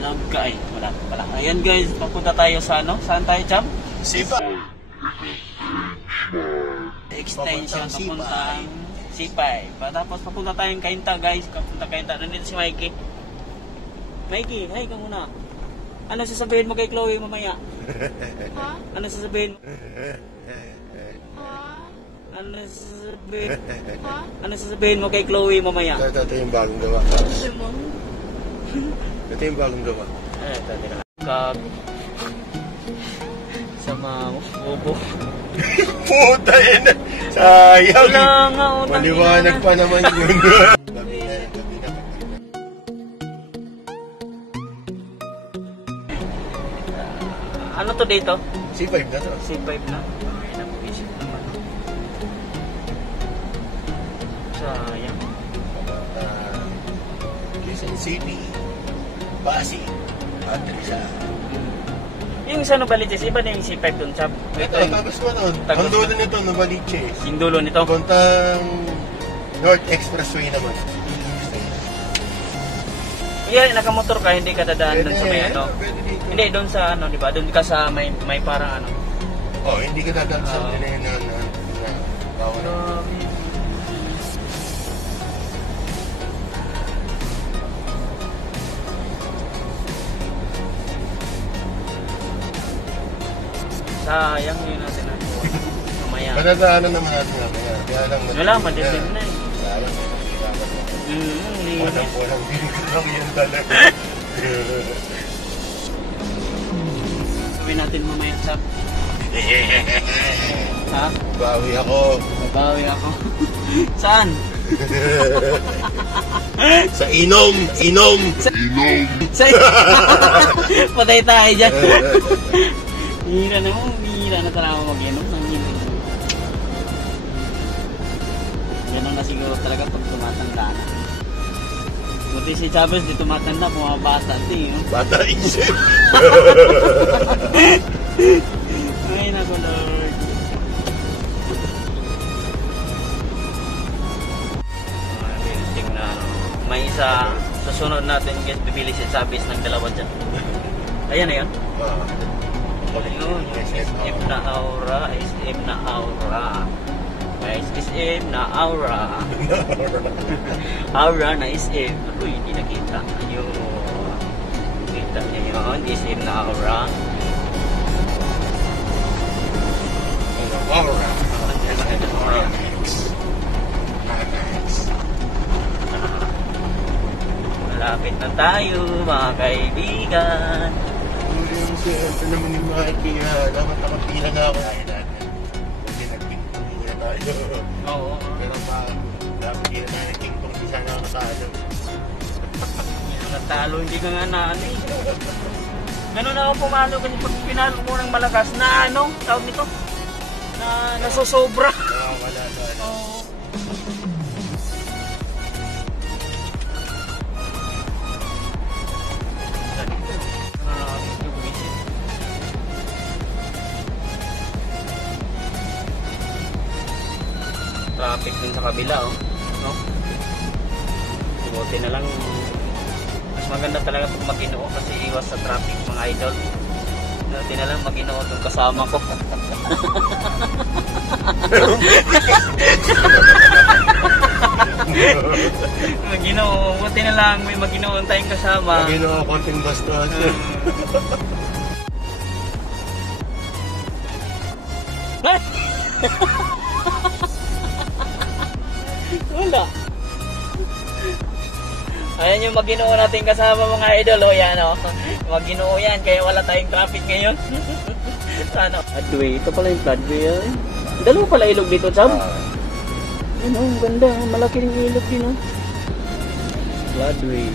Langka ay, wala pala. Ayan guys, papunta tayo sa ano? Saan tayo, Cham? Sipa. Extension, papuntang C5. Tapos papunta tayong Kainta guys. Papunta Kainta. Nandito si Mikey. Mikey, hi ka muna. Ano sasabihin mo kay Chloe mamaya? Ha? Ano sasabihin mo? Ano sasabihin? Ha? Ano sasabihin mo kay Chloe mamaya? Ito yung bagong gawa. Ito yung bagong gawa. Ito na. Kag sama bobo. Puta yun. Sayang. Wala nga, utang maliwanag pa naman yun. Gabi na. Ano to dito? C5 na to. C5 na. Ay, nabuisip naman. Sayang. Quezon City. Pasig. At Rizal. Yung sa Novaliches, iba na yung C5 dun, Chap. Ito, tapos mo nun. Ang dulo nito, Novaliches. Yung dulo nito? Puntang North Expressway naman. Yeah, nakamotor ka, hindi ka dadaan dun sa may ano. Hindi, dun sa ano, di ba? Dun ka sa may parang ano. Oh, hindi ka dadaan sa na bawal. Sayang yun natin ang mamaya. Padadaanan naman natin mamaya. Kaya lang wala, madilim na eh. Sayang. Walang binig lang yun talaga. Sabihin natin mamaya, Chap. Ha? Bawi ako. Babawi ako. Saan? Sa inom! Inom! Sa patay tayo dyan. Hira na mo, hira na talaga mag-inom. Ganun na siguro talaga pag tumatanda na. Buti si Chavez di tumatanda, bumabata ito. Bata isip. Ay naku Lord. Tingnan. May isa, susunod natin guys, bibili si Chavez ng dalawa dyan. Ayan na yun. Ayun, SM na aura, SM na aura. Guys, SM na aura. Aura na SM. Uy, hindi nakita. Ayun. Kita niya yun, SM na aura. Aura. Aura. Malapit na tayo, mga kaibigan. Ito naman yung Mikey, dapat nakapila na ako. Kaya natin. Kasi nag-king-tong na tayo. Oo. Pero dapat yun na nag-king-tong di sana ako natalo. Natalo, hindi ka nga na ano eh. Ganun ako pumalo kasi pag pinalo mo ng malakas na ano, tawag nito? Na nasosobra. Wala. Oo. Traffic din sa kabila, oh. No? Buti na lang. Mas maganda talaga pag mag-Ginoo kasi iwas sa traffic, mga idol. Buti na lang mag-Ginoo itong kasama ko. Mag-Ginoo, buti na lang may mag-Ginoo tayong kasama. Mag-Ginoo, konting bastos. Wala. Ayan yung mag-Ginoo natin kasama, mga idol. O yan, o. Mag-Ginoo yan, kaya wala tayong traffic ngayon. Ano? Floodway. Ito pala yung floodway. Dalawa pala ilog dito, Chab. Yan o, ganda. Malaki yung ilog din o. Floodway.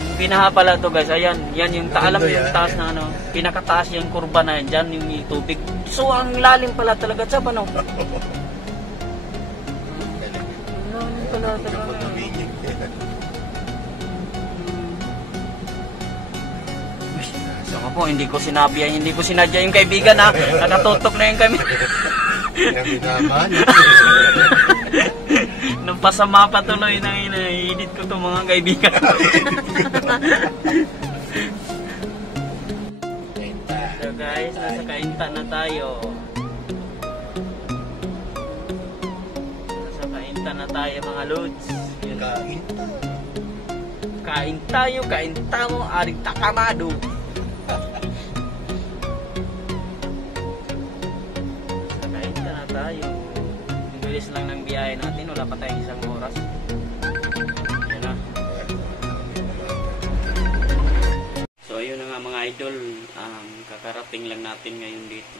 Yung pinaha pala to guys. Ayan, yan yung alam mo yung taas na ano. Pinakataas yung kurba na yan. Dyan yung tubig. So, ang lalim pala talaga, Chab, ano? Pala talaga. Saka po, hindi ko sinabi yan, hindi ko sinadya yung kaibigan ha. Nakatutok na yung kami. Kami naman. Nung pasama pa tuloy na inahidit ko to mga kaibigan. Nasa Kainta na tayo. Nasa Kainta na tayo mga lods. Yun. Kain. Kain tayo, kain tamo, aring takamado. Nasa Kainta na tayo. Ang bilis lang ng biyahe natin, wala pa tayong isang oras. Yan na. So ayun na nga mga idol, kakarating lang natin ngayon dito.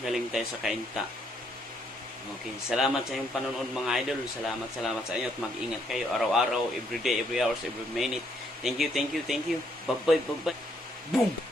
Galing tayo sa Kainta. Okay, salamat sa inyong panonood mga idol. Salamat sa inyo at mag-ingat kayo araw-araw, every day, every hours, every minute. Thank you. Bye-bye. Boom!